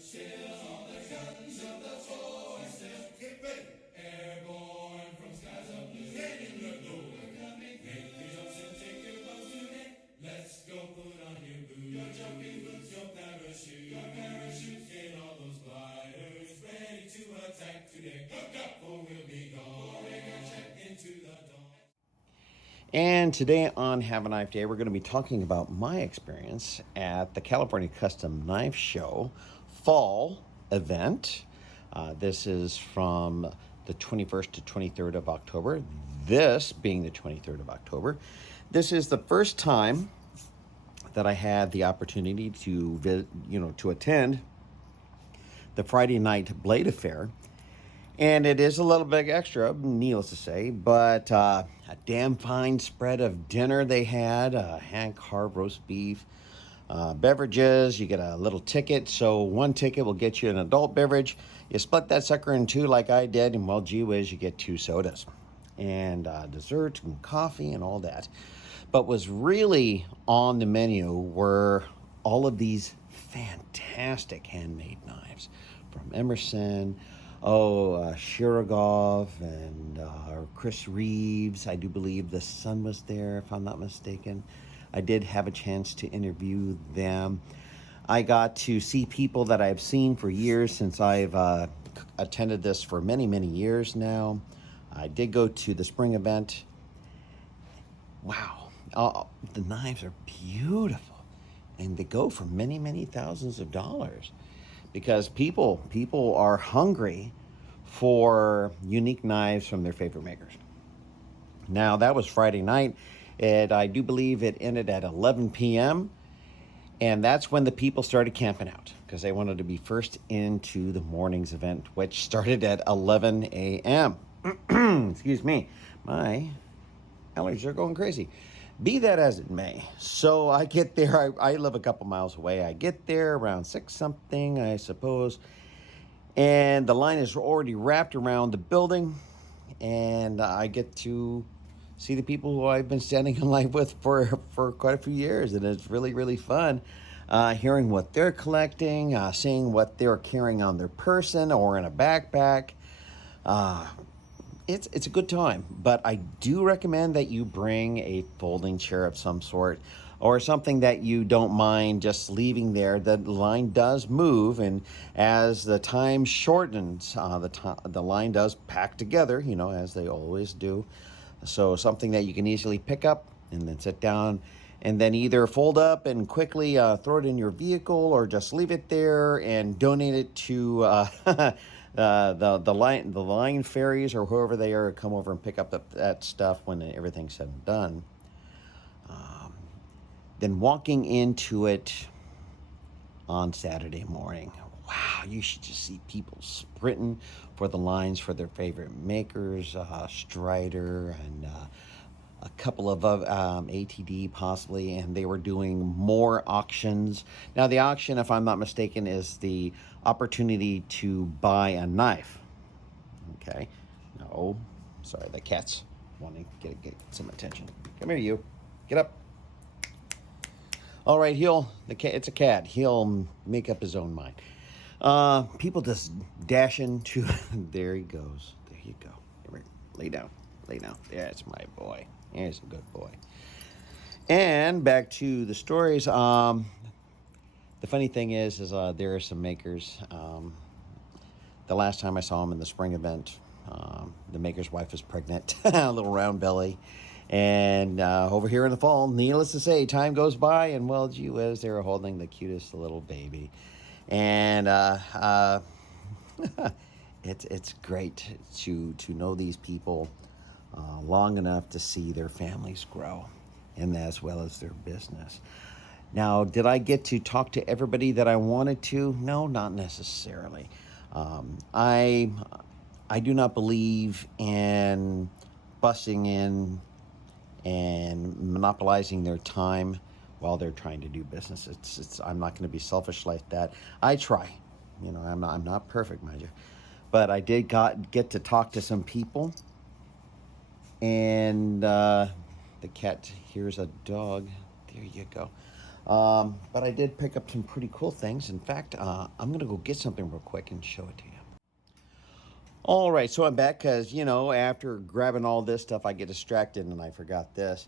Still on the guns of the force. Get ready. Airborne from skies of blue. Ready to go. We're coming through. Make your jumps and take your bows today. Let's go put on your boots. Your jumping boots, your parachute. Your parachute, get all those gliders ready to attack today. Hook up or we'll be gone. Check into the dawn. And today on Have a Knife Day, we're going to be talking about my experience at the California Custom Knife Show fall event. This is from the 21st to 23rd of October. This being the 23rd of October. This is the first time that I had the opportunity to attend the Friday night Blade Affair. And it is a little bit extra, needless to say, but a damn fine spread of dinner they had, hand-carved roast beef, beverages. You get a little ticket, so one ticket will get you an adult beverage. You split that sucker in two like I did, and well, gee whiz, you get 2 sodas. And dessert and coffee and all that. But what's really on the menu were all of these fantastic handmade knives from Emerson, Shirogov and Chris Reeves. I do believe the son was there, if I'm not mistaken. I did have a chance to interview them. I got to see people that I've seen for years since I've attended this for many, many years now. I did go to the spring event. Wow, the knives are beautiful, and they go for many, many thousands of dollars. Because people are hungry for unique knives from their favorite makers. Now, that was Friday night, and I do believe it ended at 11 p.m., and that's when the people started camping out, because they wanted to be first into the morning's event, which started at 11 a.m. Excuse me, my allergies are going crazy. Be that as it may, so I get there, I live a couple miles away. I get there around 6 something, I suppose, and the line is already wrapped around the building, and I get to see the people who I've been standing in line with for quite a few years, and it's really, really fun hearing what they're collecting, seeing what they're carrying on their person or in a backpack. It's a good time, but I do recommend that you bring a folding chair of some sort or something that you don't mind just leaving there. The line does move, and as the time shortens, the line does pack together, as they always do. So something that you can easily pick up and then sit down and then either fold up and quickly throw it in your vehicle or just leave it there and donate it to the line ferries or whoever they are come over and pick up that stuff when everything's said and done. Then walking into it on Saturday morning, wow, you should just see people sprinting for the lines for their favorite makers, Strider and a couple of ATD possibly, and they were doing more auctions. Now the auction, if I'm not mistaken, is the opportunity to buy a knife. Okay, no, sorry, the cat's wanting to get some attention. Come here, you, get up. All right, it's a cat. He'll make up his own mind. People just dash into, there he goes. There you go. Come here, lay down. That's my boy. He's a good boy. And back to the stories. The funny thing is there are some makers. The last time I saw him in the spring event, the maker's wife was pregnant, a little round belly. And over here in the fall, needless to say, time goes by, and well, gee whiz, they were holding the cutest little baby. And it's great to know these people long enough to see their families grow, and as well as their business. Now, did I get to talk to everybody that I wanted to? No, not necessarily. I do not believe in busting in and monopolizing their time while they're trying to do business. I'm not going to be selfish like that. I try. I'm not perfect, mind you. But I did get to talk to some people. And the cat hears a dog. There you go. But I did pick up some pretty cool things. In fact, I'm going to go get something real quick and show it to you. All right, so I'm back because, you know, after grabbing all this stuff, I get distracted and I forgot this.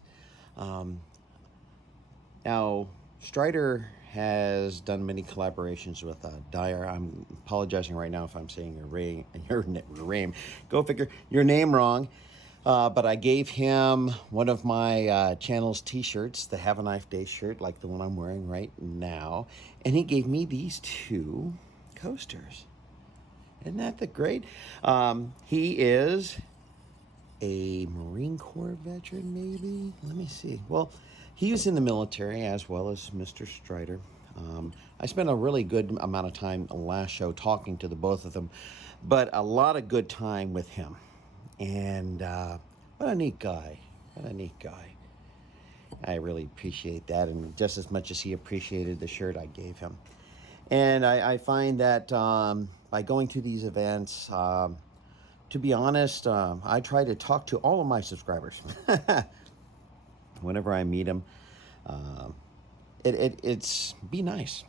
Now, Strider has done many collaborations with Dwyer. I'm apologizing right now if I'm saying your name. Go figure your name wrong. But I gave him one of my channel's t-shirts, the Have a Knife Day shirt, like the one I'm wearing right now. And he gave me these 2 coasters. Isn't that the great? He is a Marine Corps veteran, maybe? Let me see. Well, he was in the military as well as Mr. Strider. I spent a really good amount of time last show talking to the both of them, but a lot of good time with him. And what a neat guy. What a neat guy. I really appreciate that, and just as much as he appreciated the shirt I gave him. And I find that by going to these events, to be honest, I try to talk to all of my subscribers. Whenever I meet them, it's be nice.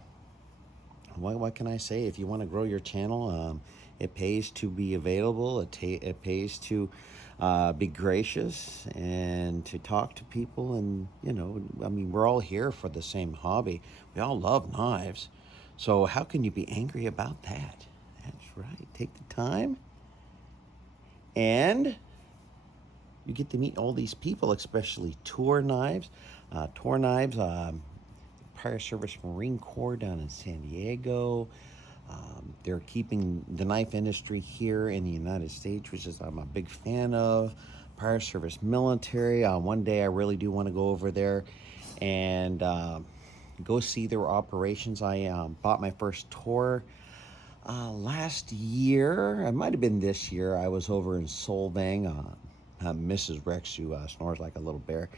What can I say? If you want to grow your channel, it pays to be available. It pays to be gracious and to talk to people. And, you know, I mean, we're all here for the same hobby. We all love knives. So how can you be angry about that? That's right. Take the time. And you get to meet all these people, especially Tour Knives. Prior Service Marine Corps down in San Diego. They're keeping the knife industry here in the United States, which is I'm a big fan of. Prior Service Military. One day I really do want to go over there and go see their operations. I bought my first tour last year. It might have been this year. I was over in Solvang. Mrs. Rex, who snores like a little bear.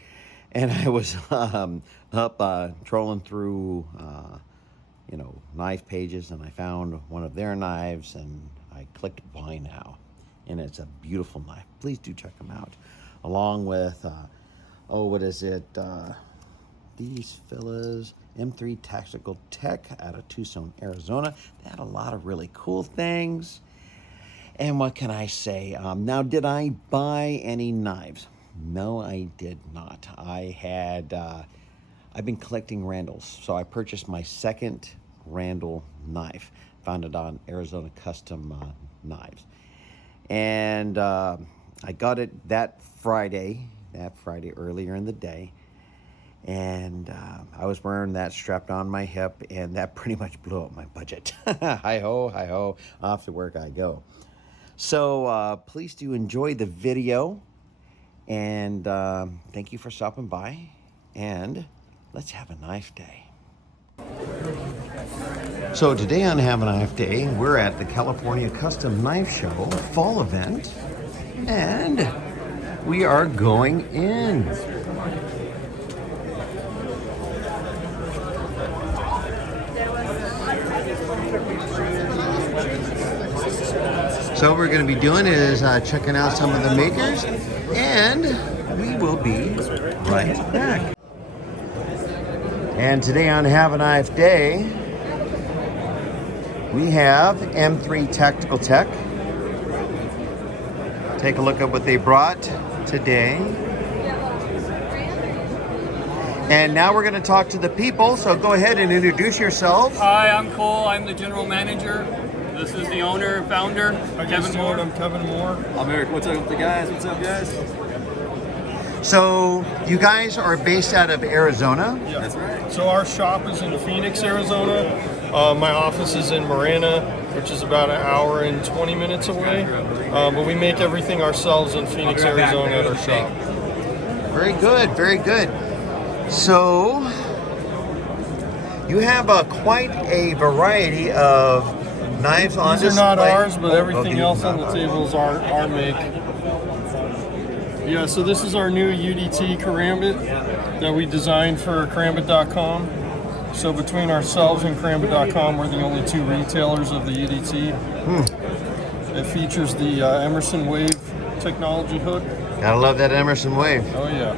And I was up trolling through, you know, knife pages, and I found one of their knives, and I clicked buy now. And it's a beautiful knife. Please do check them out. Along with, what is it? These fellas, M3 Tactical Tech out of Tucson, Arizona. They had a lot of really cool things. And what can I say? Now, did I buy any knives? No, I did not. I've been collecting Randalls. So I purchased my second Randall knife. Found it on Arizona Custom Knives. And I got it that Friday earlier in the day. And I was wearing that strapped on my hip, and that pretty much blew up my budget. Hi-ho, off to work I go. So please do enjoy the video, and thank you for stopping by, and let's have a knife day. So today on Have a Knife Day, we're at the California Custom Knife Show fall event, and we are going in. So what we're going to be doing is checking out some of the makers, and we will be right back. And today on Have a Knife Day, we have M3 Tactical Tech. Take a look at what they brought today. And now we're going to talk to the people, so go ahead and introduce yourselves. Hi, I'm Cole. I'm the general manager. This is the owner and founder, Kevin Moore. I'm Kevin Moore. I'm Eric. What's up with the guys? What's up, guys? So you guys are based out of Arizona? Yeah, that's right. So our shop is in Phoenix, Arizona. My office is in Marana, which is about an hour and 20 minutes away. But we make everything ourselves in Phoenix, Arizona at our shop. Very good, very good. So you have quite a variety of knives on display. These are not ours, but everything else on the table is our make. Yeah, so this is our new UDT karambit that we designed for karambit.com. So between ourselves and karambit.com, we're the only 2 retailers of the UDT. It features the Emerson Wave technology hook. Gotta love that Emerson Wave. Oh yeah.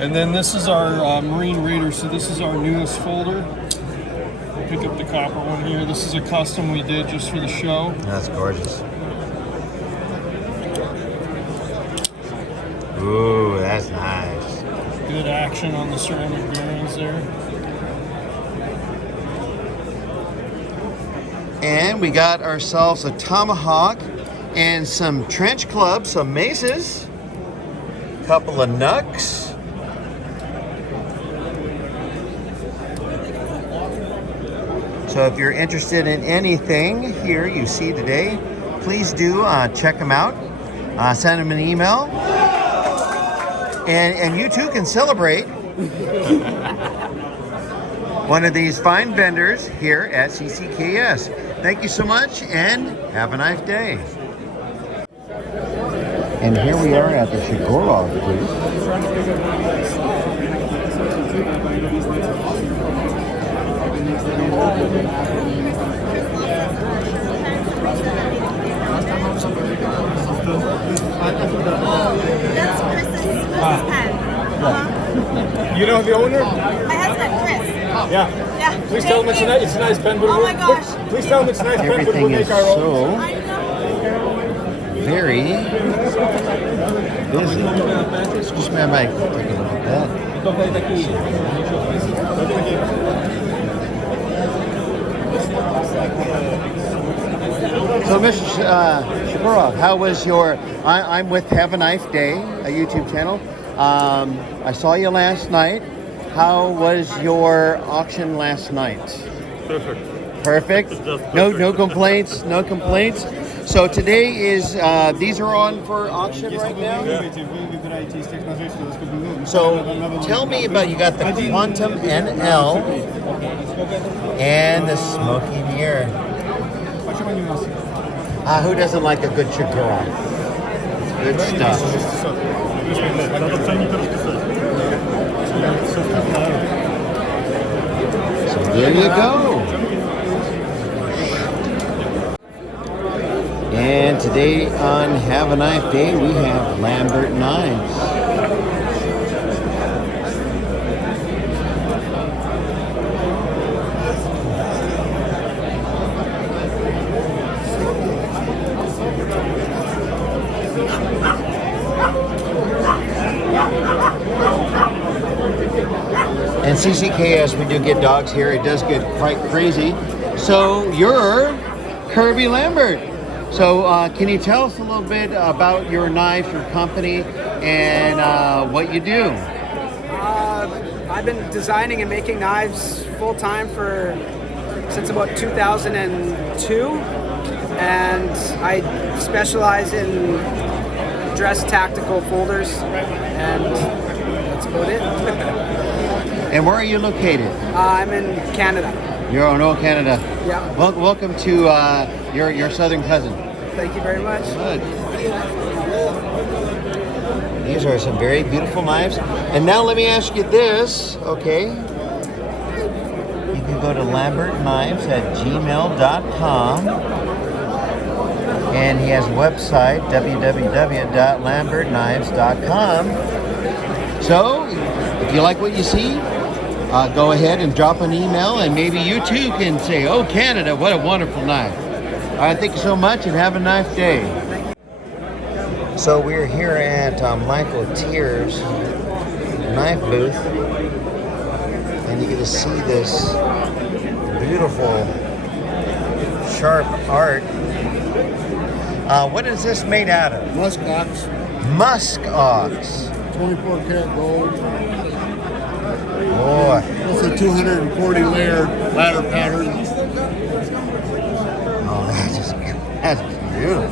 And then this is our Marine Raider. So this is our newest folder. Pick up the copper one here. This is a custom we did just for the show. That's gorgeous. Ooh, that's nice. Good action on the ceramic bearings there. And we got ourselves a tomahawk and some trench clubs, some maces, a couple of knucks. So if you're interested in anything here you see today, please do check them out. Send them an email. And you too can celebrate one of these fine vendors here at CCKS. Thank you so much and have a nice day. And here we are at the Shigorov booth. That's Chris's pen. You know the owner? My husband, Chris. Yeah. Yeah. Please tell him it's a nice pen, but Oh my gosh. please tell him it's a nice pen, but we'll Everything is make our own. so I know. very busy. Excuse me, I might take a look at that. So, Mr. Shigorov, how was your? I'm with Have a Knife Day, a YouTube channel. I saw you last night. How was your auction last night? Perfect. Perfect. No complaints. No complaints. So today is these are on for auction right now. So tell me about, you got the Quantum NL and the Smoky Mirror. Who doesn't like a good Shigorov? Good stuff. So there you go. And today on Have a Knife Day, we have Lambert knives. And CCKS, we do get dogs here. It does get quite crazy. So you're Kirby Lambert. So can you tell us a little bit about your knives, your company, and what you do? I've been designing and making knives full time since about 2002, and I specialize in dress tactical folders, and that's about it. And where are you located? I'm in Canada. You're in Old Canada. Yeah. Welcome to your southern cousin. Thank you very much. Good. These are some very beautiful knives. And now let me ask you this, okay? You can go to lambertknives@gmail.com, and he has a website, www.lambertknives.com. So, if you like what you see, go ahead and drop an email, and maybe you too can say, "Oh, Canada, what a wonderful knife." All right, thank you so much, and have a nice day. So we're here at Michael Tier's knife booth, and you get to see this beautiful, sharp art. What is this made out of? Musk ox, Musk ox. 24 karat gold. Boy. It's a 240 layer ladder pattern. Oh, that's beautiful.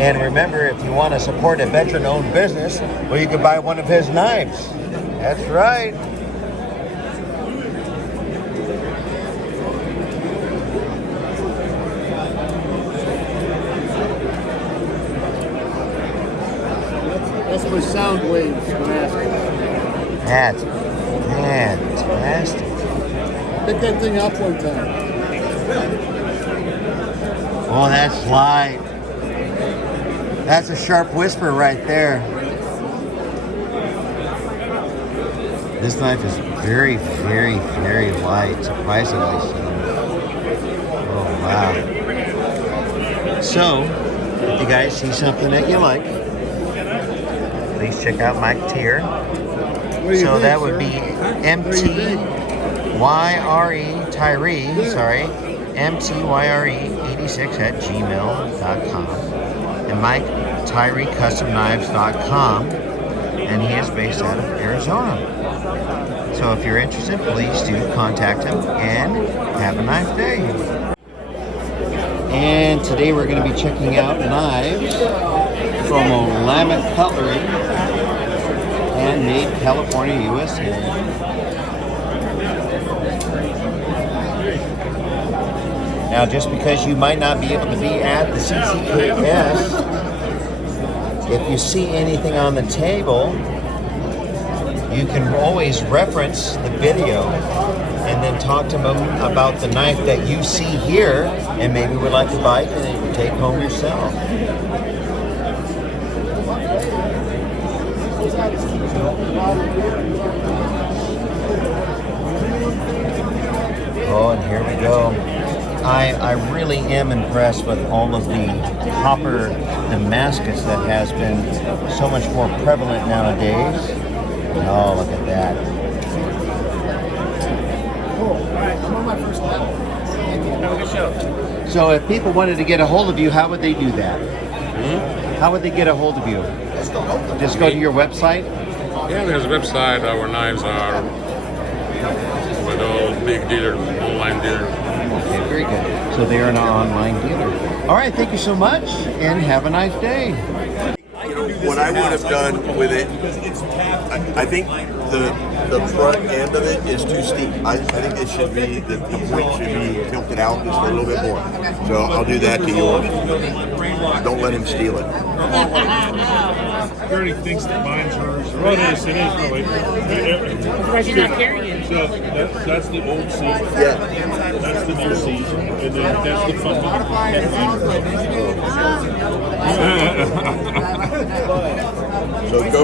And remember, if you want to support a veteran-owned business, well, you can buy one of his knives. That's right. That's my sound waves mask. That's fantastic. Pick that thing up one time. Oh, that's light. That's a sharp whisper right there. This knife is very, very, very light, surprisingly so. Oh, wow. So, if you guys see something that you like, please check out Mike Tier. So that would be MTYRE Tyree, sorry, MTYRE86@gmail.com, and MikeTyreeCustomKnives.com, and he is based out of Arizona. So if you're interested, please do contact him, and have a nice day. And today we're going to be checking out knives from Willamette Cutlery, handmade, California, USA. Now, just because you might not be able to be at the CCKS, if you see anything on the table, you can always reference the video and then talk to them about the knife that you see here and maybe would like to buy it and take home yourself. Oh, and here we go. I really am impressed with all of the copper Damascus that has been so much more prevalent nowadays. Oh, look at that. So if people wanted to get a hold of you, how would they do that? How would they get a hold of you? Just go to your website? Yeah, there's a website. Our knives are with all big dealers, online dealers. Okay, very good. So they are an online dealer. All right, thank you so much, and have a nice day. What I would have done with it, I think the front end of it is too steep. I think it should be, the point should be tilted out just a little bit more. So I'll do that to yours. Don't let him steal it. He already thinks that mine's hers. Well, it is really. You're not carrying it. So that's the old seat. Yeah. That's the new seat. And then that's the fun one. So go.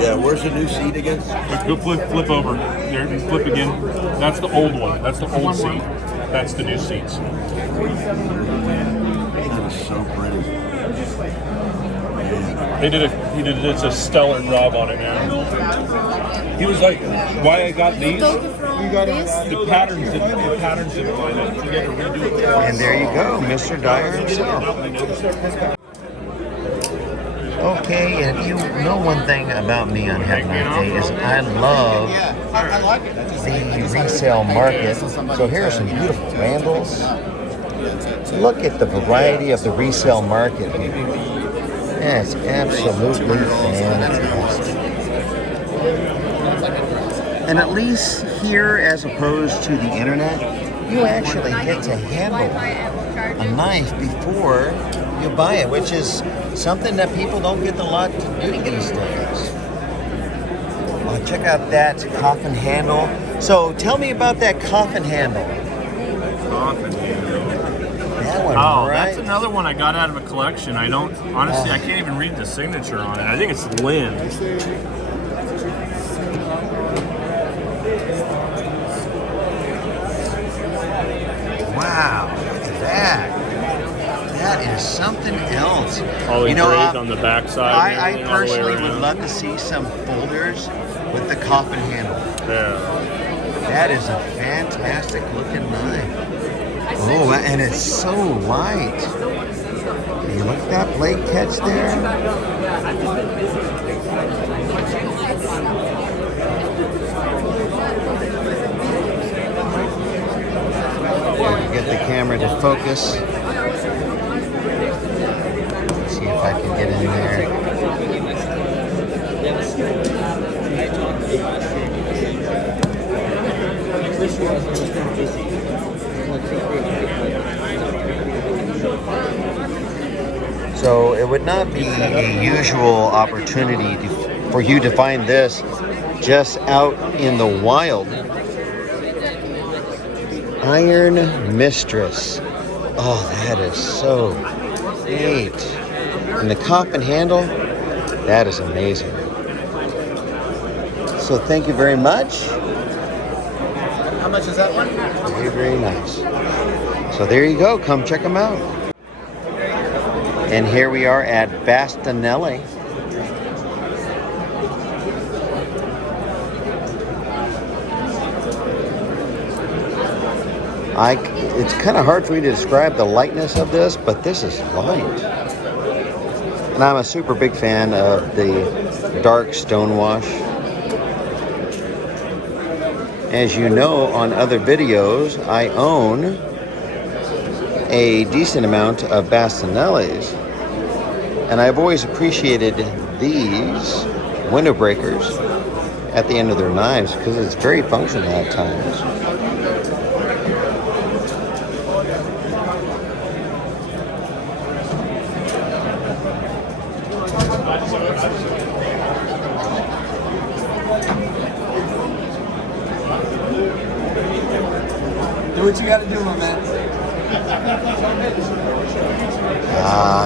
Yeah, where's the new seat again? Go flip over. There, flip again. That's the old one. That's the old seat. That's the new seats. That is so pretty. He did a stellar job on it, man. He was like, why I got these? The patterns didn't line up. You had to redo it. And there you go, Mr. Dwyer himself. Okay, and if you know one thing about me on Have a Nice Day is I love the resale market. So here are some beautiful Randalls. Look at the variety of the resale market here. That's absolutely fantastic. And at least here, as opposed to the internet, you actually get to handle a knife before you buy it, which is something that people don't get a lot to do these days. Well, check out that coffin handle. So tell me about that coffin handle. Coffin handle. That one, Oh, right? that's another one I got out of a collection. I don't, honestly, I can't even read the signature on it. I think it's Lynn. Wow, look at that. That is something else. All engraved on the backside. I personally would love to see some folders with the coffin handle. Yeah. That is a fantastic looking knife. Oh, and it's so light. You look at that blade catch there? Get the camera to focus. Let's see if I can get in there. So it would not be a usual opportunity for you to find this just out in the wild. Iron Mistress. Oh, that is so neat. And the coffin handle, that is amazing. So thank you very much. How much is that one? Very, very nice. So there you go. Come check them out. And here we are at Bastinelli. It's kind of hard for me to describe the lightness of this, but this is light. And I'm a super big fan of the dark stonewash. As you know, on other videos, I own a decent amount of Bastinellis. And I've always appreciated these window breakers at the end of their knives because it's very functional at times. Do what you gotta do, my man.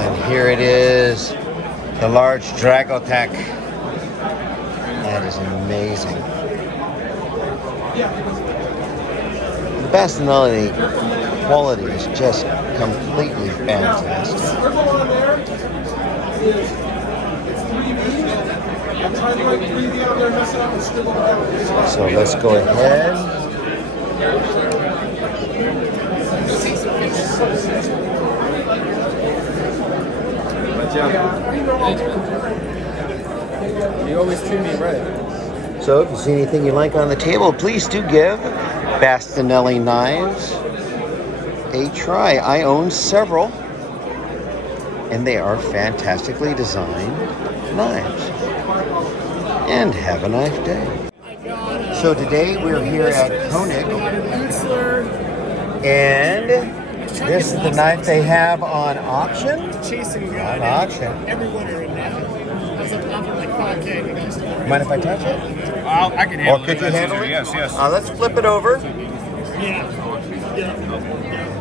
And here it is, the large Dragotech. That is amazing. The Bastinelli quality is just completely fantastic. So let's go ahead. You always treat me right. So if you see anything you like on the table, please do give Bastinelli knives a try. I own several, and they are fantastically designed knives. And have a nice day. So today we're here at Koenig, and this is the knife they have on auction. On auction. Every winter in now. I was offering like 5K. Mind if I touch it? I can handle Or could it. you handle it? Yes, yes. Let's flip it over. Yeah.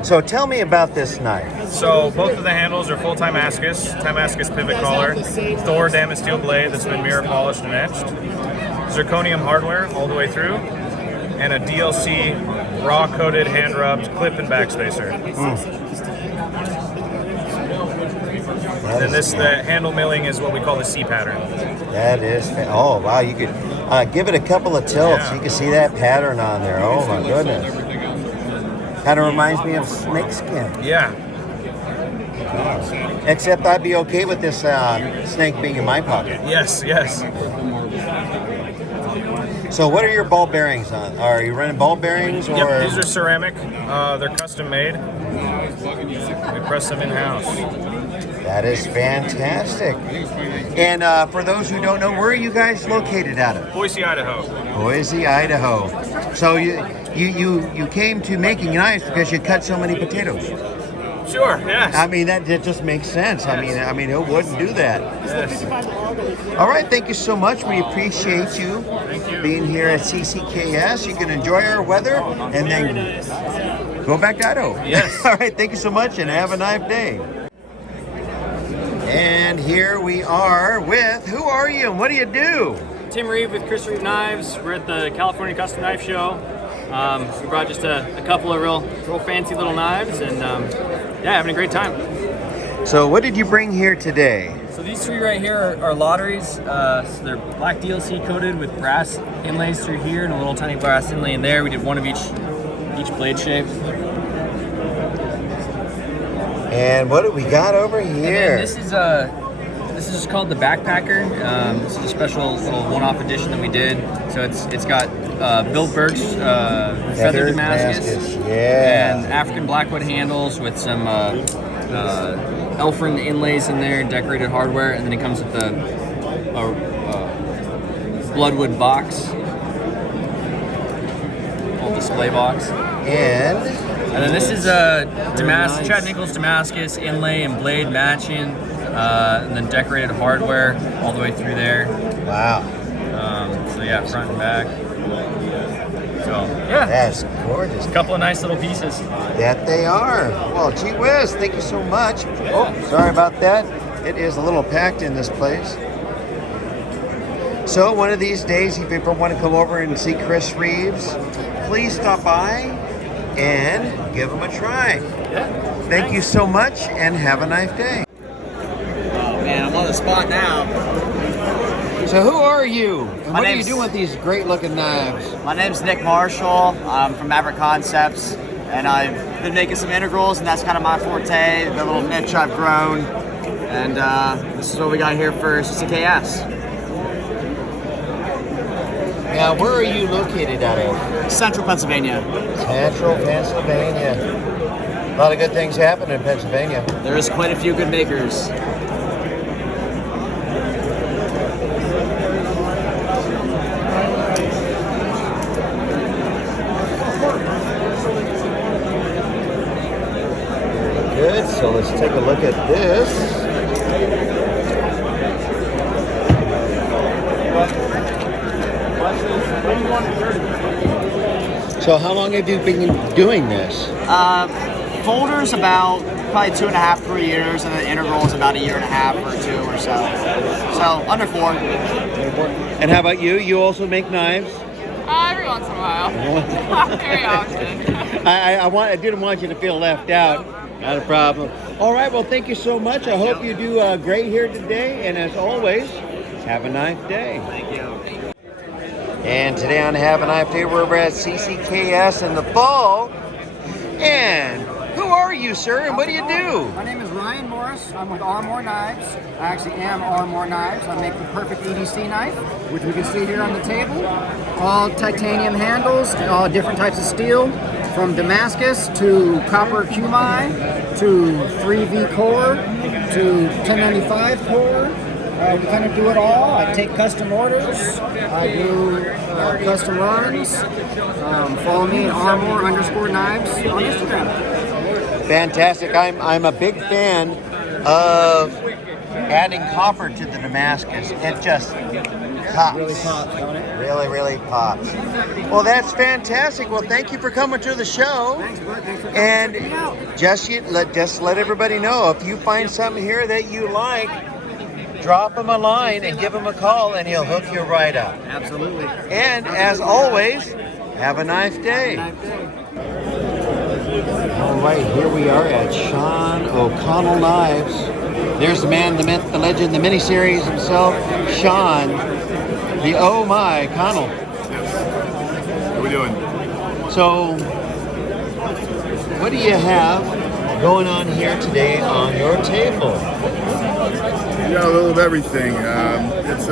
So tell me about this knife. So both of the handles are full Timascus pivot collar, Thor damaged steel blade that's been mirror polished and etched, zirconium hardware all the way through, and a DLC raw coated hand rubbed clip and backspacer. And then the handle milling is what we call the C pattern. That is, oh wow, you could give it a couple of tilts. Yeah. You can see that pattern on there. Oh my goodness. Kind of reminds me of snakeskin. Yeah. Except I'd be okay with this snake being in my pocket. Yes, yes. So what are your ball bearings on? Are you running ball bearings or? Yep, these are ceramic. They're custom made. We press them in-house. That is fantastic. And for those who don't know, where are you guys located out of? Boise, Idaho. Boise, Idaho. So you came to making knives because you cut so many potatoes. Sure, yes. I mean, that just makes sense. Yes. I mean, who wouldn't do that? Yes. All right, thank you so much. We appreciate you being here at CCKS. You can enjoy our weather and then go back to Idaho. Yes. All right, thank you so much and have a nice day. And here we are with, who are you and what do you do? Tim Reeve with Chris Reeve Knives. We're at the California Custom Knife Show. We brought just a couple of real fancy little knives and yeah, having a great time. So what did you bring here today? So these three right here are lotteries. So they're black DLC coated with brass inlays through here and a little tiny brass inlay in there. We did one of each blade shape. And what do we got over here? This is just called the Backpacker. This is a special little one-off edition that we did. So it's got Bill Burke's feather Damascus, yeah, and African blackwood handles with some Elfrin inlays in there, decorated hardware, and then it comes with the Bloodwood box, little display box. And then this is nice. Chad Nichols Damascus inlay and blade matching, and then decorated hardware all the way through there. Wow. So yeah, front and back. So yeah, That's gorgeous. a couple of nice little pieces. That they are. Well, gee whiz, thank you so much. Oh, sorry about that. It is a little packed in this place. So one of these days, if you ever want to come over and see Chris Reeves, please stop by and give him a try. Thank you so much and have a nice day. Oh man, I'm on the spot now. So who are you? And what are you name's- doing with these great looking knives? My name's Nick Marshall. I'm from Maverick Concepts, and I've been making some integrals, and that's kind of my forte, the little niche I've grown. And this is what we got here for CCKS. Now, where are you located out of? Central Pennsylvania. Central Pennsylvania. A lot of good things happen in Pennsylvania. There is quite a few good makers. Good, so let's take a look at this. So how long have you been doing this? Folders about probably 2.5, 3 years, and the integral is about 1.5 years or 2 or so. So under 4. And how about you? You also make knives? Every once in a while. Not very often. I didn't want you to feel left out. Not a problem. All right, well, thank you so much. I hope you do great here today. And as always, have a nice day. Thank you. And today on Have a Nice Day, we're at CCKS in the fall. And who are you, sir, and what do you do? My name is Ryan Morris. I'm with Armor Knives. I actually am Armor Knives. I make the perfect EDC knife, which we can see here on the table. All titanium handles, all different types of steel, from Damascus to copper QMI to 3V core to 1095 core. We kind of do it all. I take custom orders. I do custom runs. Follow me at Armor_Knives on Instagram. Fantastic. I'm a big fan of adding copper to the Damascus. It just pops. Really pops, don't it? Really, really pops. Well, that's fantastic. Well, thank you for coming to the show. Thanks, bud. Thanks for coming. And Check me out. just let everybody know, if you find something here that you like, drop him a line and give him a call, and he'll hook you right up. Absolutely. And as always, have a nice day. All right, here we are at Sean O'Connell Knives. There's the man, the myth, the legend, the miniseries himself, Sean, the Oh My Connell. How are we doing? So, what do you have going on here today on your table? Yeah, a little of everything. It's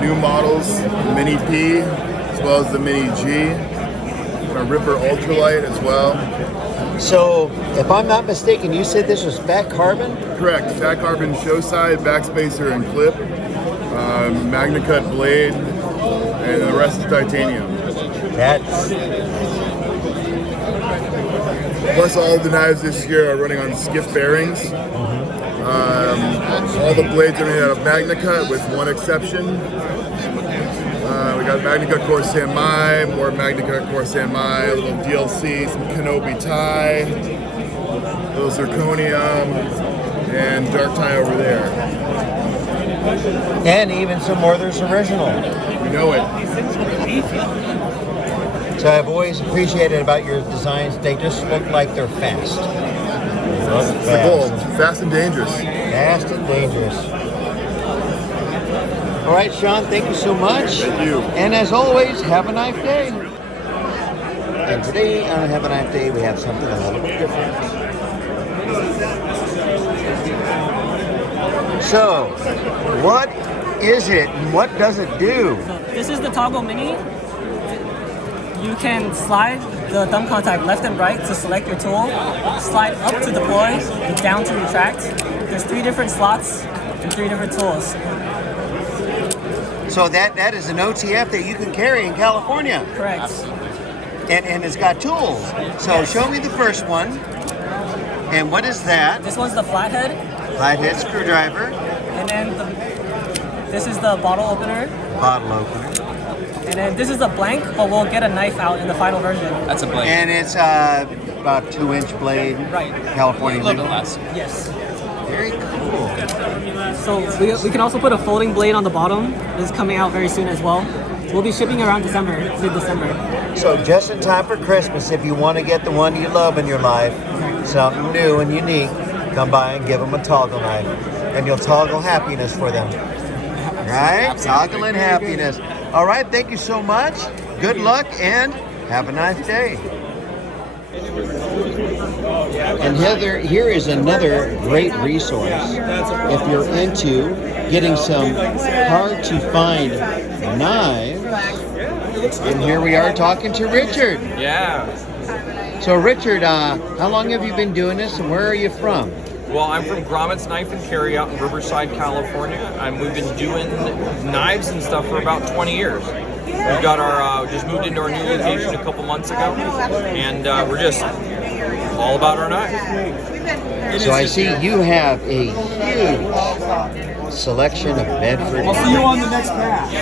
new models, Mini P, as well as the Mini G, a Ripper Ultralight as well. So, if I'm not mistaken, you said this was fat carbon? Correct. Fat carbon show side, backspacer, and clip, MagnaCut blade, and the rest is titanium. That's... Plus, all of the knives this year are running on skiff bearings. All the blades are made out of MagnaCut, with one exception. We got MagnaCut Core San Mai, more MagnaCut Core San Mai, a little DLC, some Kenobi tie, a little zirconium, and dark tie over there. And even some Werther's Original. You know it. So I've always appreciated about your designs, they just look like they're fast. It's the goal. Fast and dangerous. Fast and dangerous. All right, Sean, thank you so much. Thank you. And as always, have a nice day. And today on Have a Nice Day, we have something a little bit different. So, what is it and what does it do? This is the Toggle Mini. You can slide the thumb contact left and right to select your tool, slide up to deploy, down to retract. There's 3 different slots and 3 different tools. So that is an OTF that you can carry in California. Correct. And it's got tools. So Yes. show me the first one. And what is that? This one's the flathead. Flathead screwdriver. And then this is the bottle opener. Bottle opener. And then this is a blank, but we'll get a knife out in the final version. That's a blank. And it's about 2-inch blade. Right. California A little legal. bit less. Yes. Very cool. So we can also put a folding blade on the bottom. This is coming out very soon as well. We'll be shipping around December, mid-December. So just in time for Christmas, if you want to get the one you love in your life, something new and unique, come by and give them a toggle knife. And you'll toggle happiness for them. Right? Toggling happiness. All right, thank you so much. Good luck and have a nice day. And Heather, here is another great resource. If you're into getting some hard to find knives, and here we are talking to Richard. Yeah. So Richard, how long have you been doing this and where are you from? Well, I'm from Gromit's Knife and Carry out in Riverside, California, and we've been doing knives and stuff for about 20 years. We've got our, just moved into our new location a couple months ago, and we're just all about our knives. So I see you have a huge selection of Medford. I'll see you on the next pass.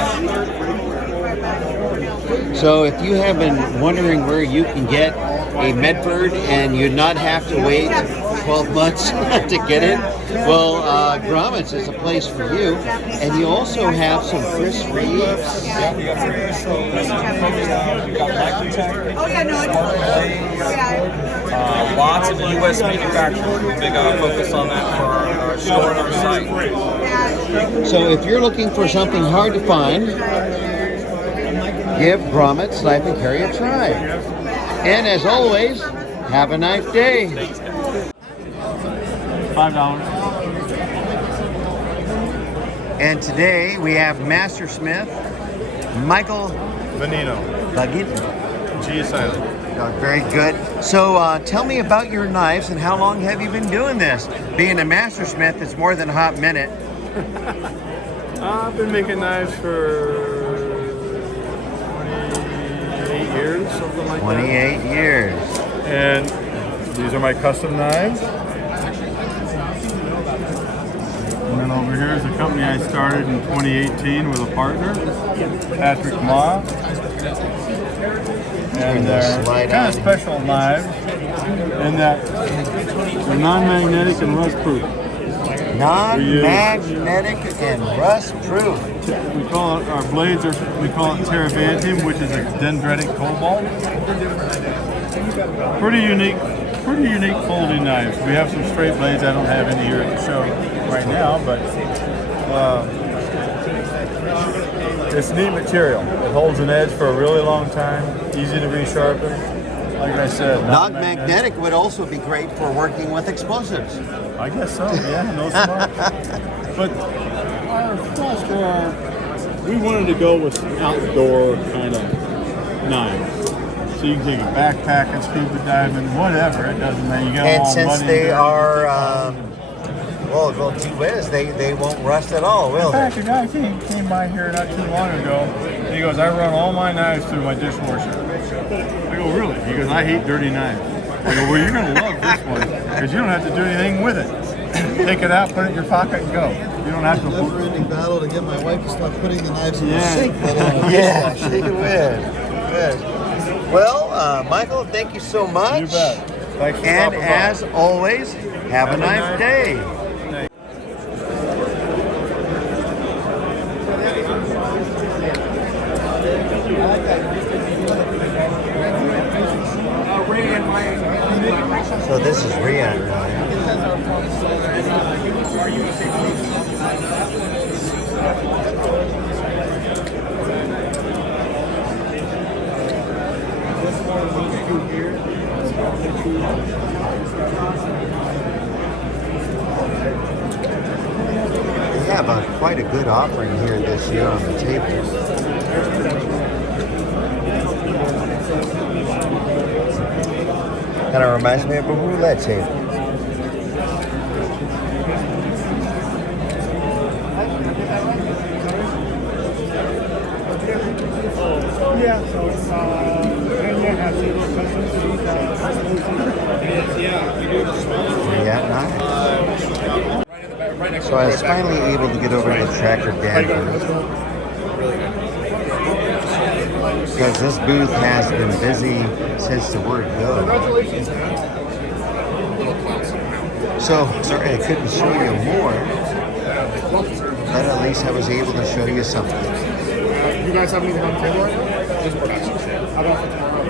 So if you have been wondering where you can get a Medford and you'd not have to wait 12 months to get it, well, Gromit's is a place for you. And you also have some Chris Reeves. Yeah, we got some Chris Reeves. We got Microtech. Oh, yeah, no, Lots of U.S. manufacturing. Big focus on that for our store and our site. So if you're looking for something hard to find, give Gromit's Knife and Carry a try. And as always, have a nice day. $5. And today we have Mastersmith Michael Vanino. Bagin. G is silent. Very good. So tell me about your knives and how long have you been doing this? Being a Mastersmith, it's more than a hot minute. I've been making knives for 28 years, something like 28 that. years. And these are my custom knives. And then over here is a company I started in 2018 with a partner, Patrick Ma. And they're kind of special knives in that they're non-magnetic and rust-proof. Non-magnetic and rust-proof. We call it, our blades are, we call it Terravantium, which is a dendritic cobalt. Pretty unique folding knives. We have some straight blades. I don't have any here at the show right now, but it's neat material. It holds an edge for a really long time, easy to resharpen. Like I said, non-magnetic would also be great for working with explosives. I guess so, yeah, no smoke. But our thoughts were, we wanted to go with some outdoor kind of knives. So you can take a backpack and scuba diving, whatever, it doesn't matter. You get And all since muddy they and are, well, gee whiz, they won't rust at all, will in they? fact, a guy came by here not too long ago. He goes, I run all my knives through my dishwasher. I go, really? He goes, I hate dirty knives. I go, well, you're going to love this one because you don't have to do anything with it. Take it out, put it in your pocket, and go. You don't have to. Never-ending battle to get my wife to stop putting the knives in the sink. Yeah, she would. Well, Michael, thank you so much. You bet. Thanks for and stopping by. as always, have a nice day. So this is Rian. We have quite a good offering here this year on the tables. Kind of reminds me of a roulette table. Yeah, so it's, Yeah, nice. So I was finally able to get over to Tracker Danvers. because this booth has been busy since the word go. Congratulations. So, sorry I couldn't show you more, but at least I was able to show you something. You guys have anything on the table right now? Just more guys. How about for tomorrow?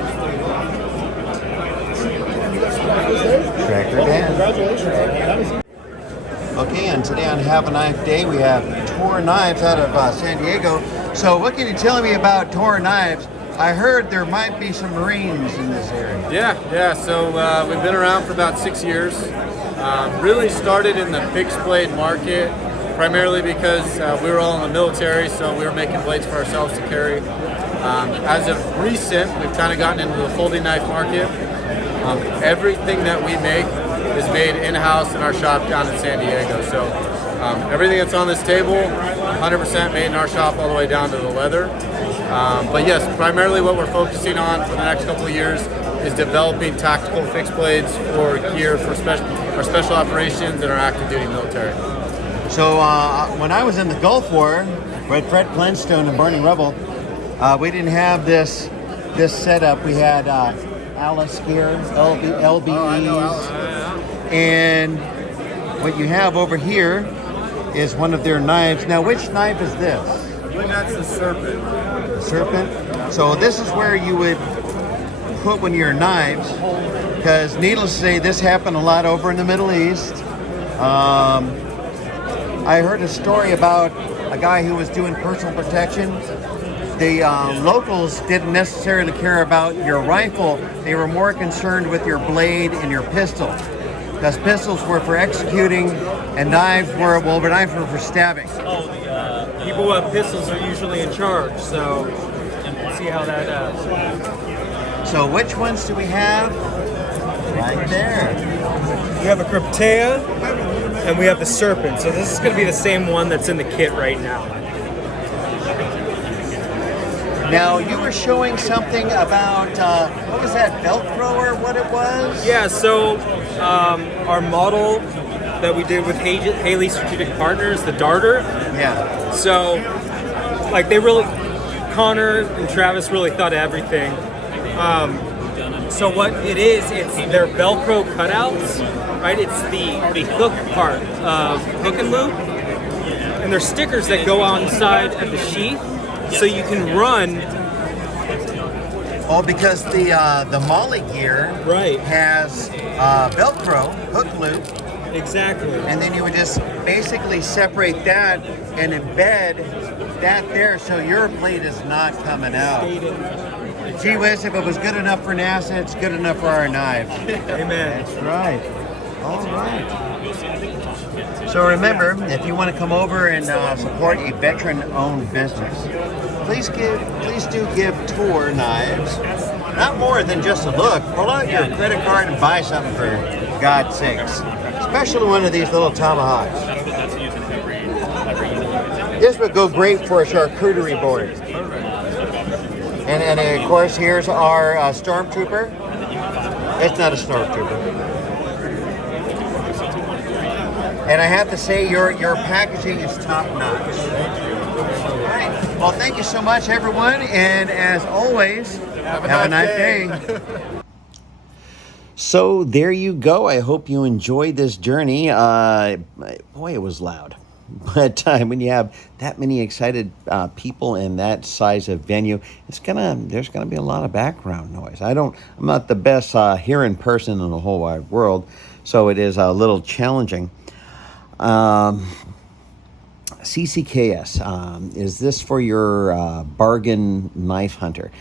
Tracker Dan. Congratulations. Okay, and today on Have a Knife Day, we have Tor Knives out of San Diego. So what can you tell me about Tor Knives? I heard there might be some Marines in this area. Yeah. So we've been around for about 6 years. Really started in the fixed blade market, primarily because we were all in the military, so we were making blades for ourselves to carry. As of recent, we've kind of gotten into the folding knife market. Everything that we make is made in-house in our shop down in San Diego. So everything that's on this table, 100% made in our shop all the way down to the leather. But yes, primarily what we're focusing on for the next couple of years is developing tactical fixed blades for gear for our special operations and our active duty military. So when I was in the Gulf War with Fred Flintstone and Burning Rubble, we didn't have this setup. We had Alice here, LBEs, and what you have over here is one of their knives. Now, which knife is this? I believe that's the Serpent. The Serpent. So this is where you would put one of your knives, because needless to say, this happened a lot over in the Middle East. I heard a story about a guy who was doing personal protection. The locals didn't necessarily care about your rifle. They were more concerned with your blade and your pistol, because pistols were for executing and knives were for stabbing. Oh, the people who have pistols are usually in charge, so we'll see how that So which ones do we have? Right there. We have a Cryptea, and we have the Serpent. So this is going to be the same one that's in the kit right now. Now, you were showing something about, what was that, Velcro or what it was? Yeah, so our model that we did with Haley Strategic Partners, the Darter. Yeah. So, like, Connor and Travis really thought of everything. So what it is, it's their Velcro cutouts, right? It's the hook part of hook and loop. And there's stickers that go on inside of the sheath, so you can run. Oh, because the Molly gear has Velcro hook loop. Exactly. And then you would just basically separate that and embed that there, so your blade is not coming out. Gee whiz, if it was good enough for NASA, it's good enough for our knives. Amen. That's right. All right. So remember, if you want to come over and support a veteran-owned business, please do give Tor Knives not more than just a look. Pull out your credit card and buy something, for God's sakes. Especially one of these little tomahawks. This would go great for a charcuterie board. And of course, here's our Stormtrooper. It's not a Stormtrooper. And I have to say, your packaging is top notch. All right. Well, thank you so much, everyone. And as always, have a nice day. So there you go. I hope you enjoyed this journey. Boy, it was loud. But when you have that many excited people in that size of venue, there's gonna be a lot of background noise. I'm not the best hearing person in the whole wide world, so it is a little challenging. CCKS, is this for your bargain knife hunter?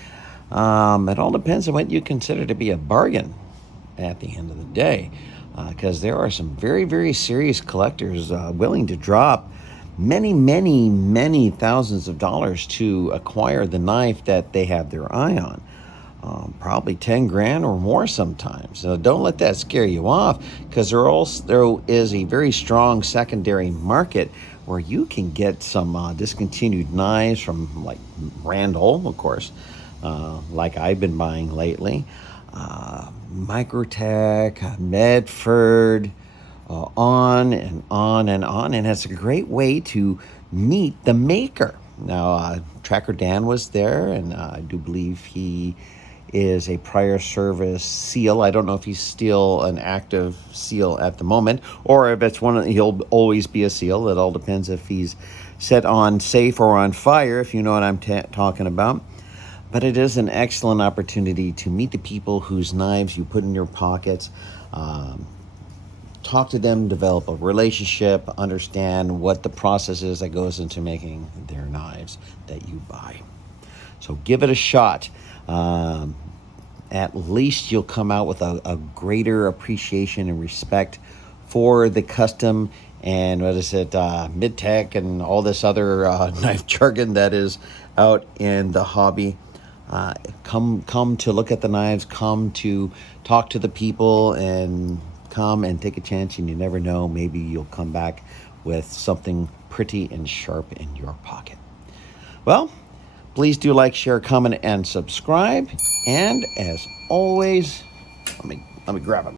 It all depends on what you consider to be a bargain at the end of the day, because there are some very, very serious collectors willing to drop many, many, many thousands of dollars to acquire the knife that they have their eye on. Probably 10 grand or more sometimes. So don't let that scare you off, because there is a very strong secondary market where you can get some discontinued knives from, like, Randall, of course, like I've been buying lately, Microtech, Medford, on and on and on. And it's a great way to meet the maker. Now, Tracker Dan was there, and I do believe he is a prior service SEAL. I don't know if he's still an active SEAL at the moment, or if it's he'll always be a SEAL. It all depends if he's set on safe or on fire, if you know what I'm talking about. But it is an excellent opportunity to meet the people whose knives you put in your pockets, talk to them, develop a relationship, understand what the process is that goes into making their knives that you buy. So give it a shot. At least you'll come out with a greater appreciation and respect for the custom and mid-tech and all this other knife jargon that is out in the hobby. Come to look at the knives, come to talk to the people, and come and take a chance, and you never know, maybe you'll come back with something pretty and sharp in your pocket. Well, please do like, share, comment, and subscribe. And as always, let me grab them.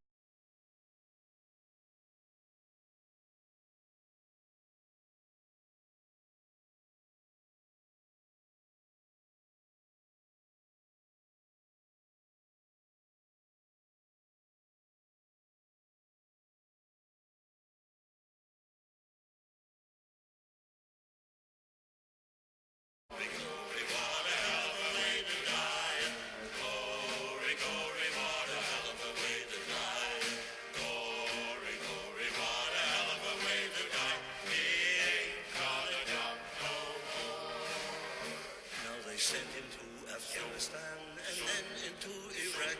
Sent him to Afghanistan and then into Iraq.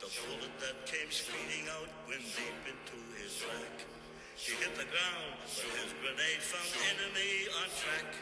The bullet that came screaming out went deep into his rack. He hit the ground, but his grenade found enemy on track.